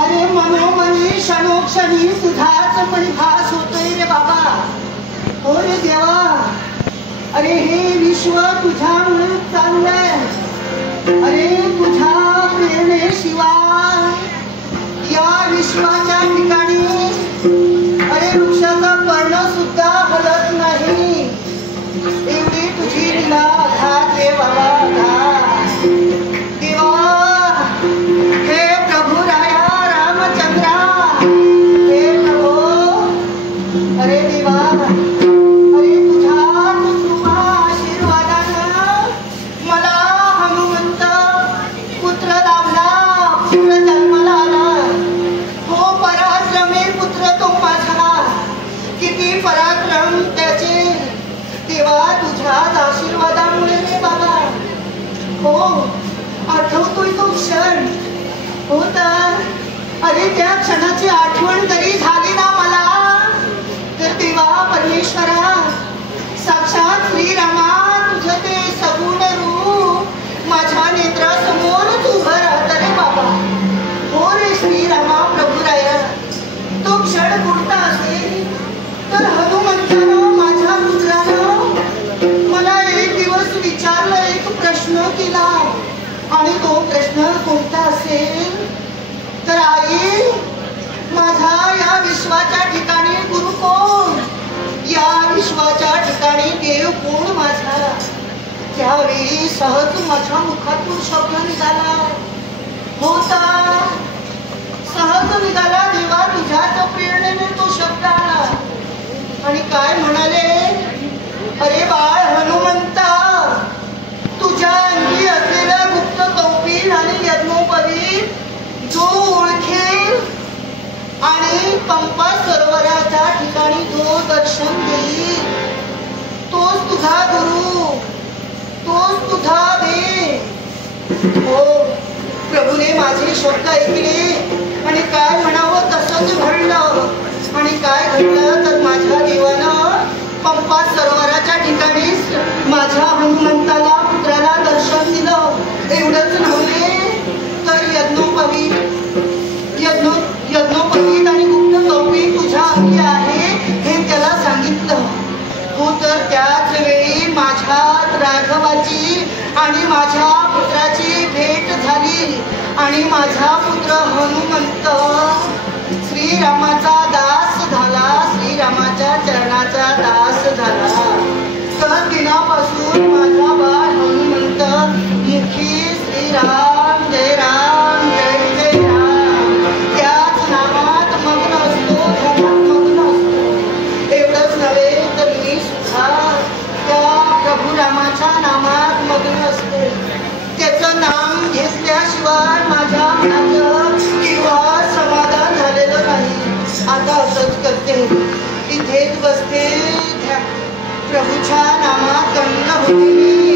अरे मनोमनी क्षणोक्षणी तुझाच परिभास होतोय रे बाबा. हो रे देवा. अरे हे विश्व तुझ्यामुळे चाललंय. अरे तुझ्या प्रेरणेशिवाय या विश्वाच्या ठिकाणी अरे वृक्षाचा पर्ण सुद्धा हलत नाही. एवढी तुझी लीला अघात रे बाबा, अघात. देवा हे प्रभू राया रामचंद्रा, हे प्रभू. अरे देवा अरे तुझ्या कृपा आशीर्वादानं मला हनुमंत पुत्र लाभला, पुत्र जन्माला आला. हो पराक्रमी पुत्र तो माझा, किती पराक्रम त्याचे. देवा तुझ्याच आशीर्वादामुळे रे बाबा. हो आठवतोय तो क्षण. हो तर अरे त्या क्षणाची आठवण जरी झाली ना मला, तर देवा परमेश्वरा साक्षात श्रीरामा तुझं ते सगुण रूप माझ्या नेत्रासमोरच उभं राहतं रे बाबा. हो रे श्रीरामा प्रभुराया. तो क्षण कोणता असेल तर हनुमंतानं माझ्या पुत्रानं मला एक दिवस विचारलं, एक प्रश्न केला. आणि तो प्रश्न कोणता असेल तर आई माझा या विश्वाच्या ठिकाणी गुरु कोण, या विश्वाच्या ठिकाणी देव कोण माझा. त्यावेळी सहज माझ्या मुखातून शब्द निघाला. होता सहज निघाला. देवा तुझ्याच प्रेरणेने तो शब्द आला. आणि काय म्हणाले, अरे बाळ हनुमंता तुझ्या अंगी असलेलं गुप्त कौपीन आणि यज्ञोपवीत जो ओळखेल आणि पंपा सरोवराच्या ठिकाणी जो दर्शन देईल तोच तुझा गुरु, तोच तुझा देव. हो प्रभूने माझे शब्द ऐकले आणि काय म्हणावं तसंच घडलं. आणि काय घडलं तर माझ्या देवानं पंपा सरोवराच्या ठिकाणी माझ्या हनुमंताला पुत्राला दर्शन दिलं. एवढंच नव्हे तर यज्ञोपवीत आणि गुप्त कौपीन तुझ्या अंगी आहे हे त्याला सांगितलं. हो तर त्याच वेळी माझ्या राघवाची आणि माझ्या पुत्राची रामाची आणि माझा पुत्र हनुमंत श्रीरामाचा दास झाला, श्रीरामाच्या चरणाचा दास झाला. तर दिनापासून माझा बाळ हनुमंत मुखी श्रीराम जय राम जय जय राम त्याच नामात मग्न असतो, ध्यानात मग्न असतो. एवढंच नव्हे तर मी सुद्धा त्या प्रभू रामाच्या नामात मग्न असते. त्याचं नाम घेतल्याशिवाय माझ्या मनाचं किंवा समाधान झालेलं नाही. आता असंच करते, इथेच बसते, प्रभूच्या नामात गंग होते.